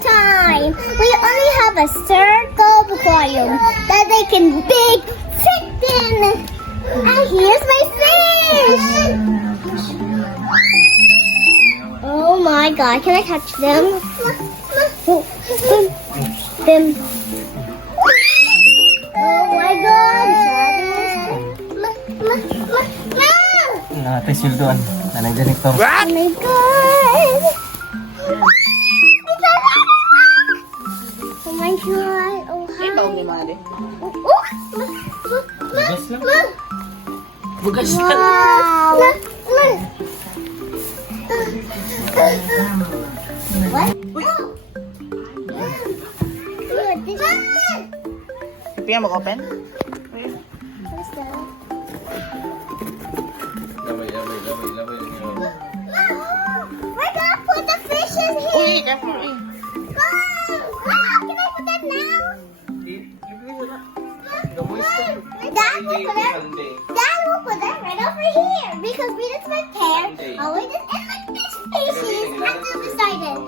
time. We only have a circle aquarium that they can big fit in. And here's my fish. Oh my god, can I touch them? Them. Oh my god. Ate Sildoan, nanay ganito. Oh my god. Oh my god. Oh hi. Ito ni Mare. Bugas lang. Bugas Wow. What? Pia mo open? What's that? We're gonna put the fish in here. Uy, careful. Wow. Wow, can I put that now? Dad will put that right over here because we just went there. Oh, we just and like this species and then beside it.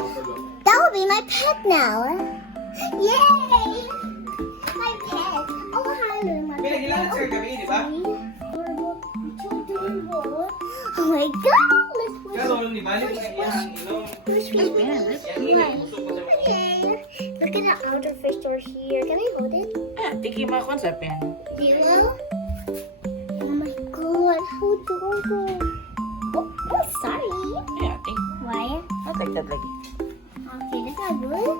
That will be my pet now. Yay! My pet. Oh, hi, my pet. Oh my god! Let's put Look at the outer fish door here. Can I hold it? Tiki mo concept yan. Zero? Oh my god, how adorable. Oh, sorry. Yeah, I think. Why? I'll take that lagi. Okay, that's not good.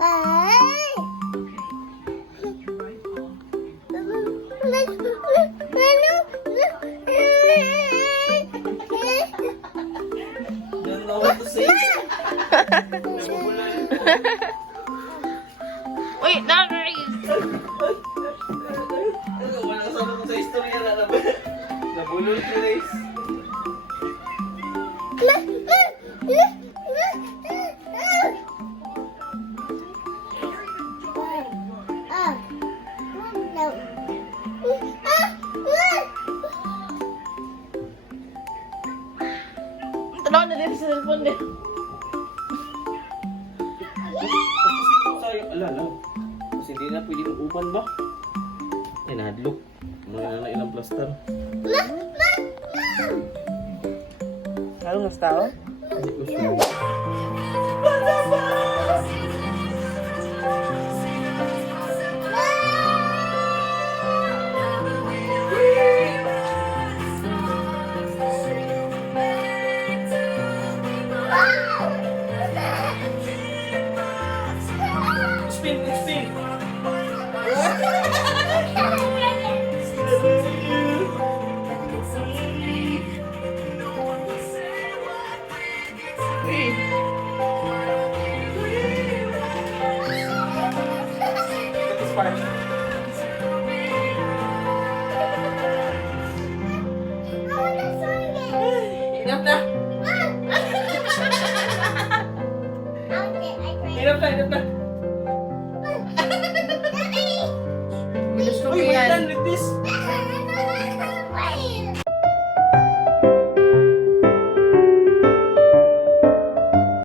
Bye. Don't know what to say. Uy, nice! Wala ka sana sa istorya na nabulol si Race. Tanaw na din sa cellphone din. Ala. Kasi hindi na pwede mong upan ba? Ay, nahadlok. Mga na ilang plaster. Lalo ng tao? Hindi ko sure. Spin! Enough na! Enough na! Daddy! Gusto ko Uy, we're yan. done with this!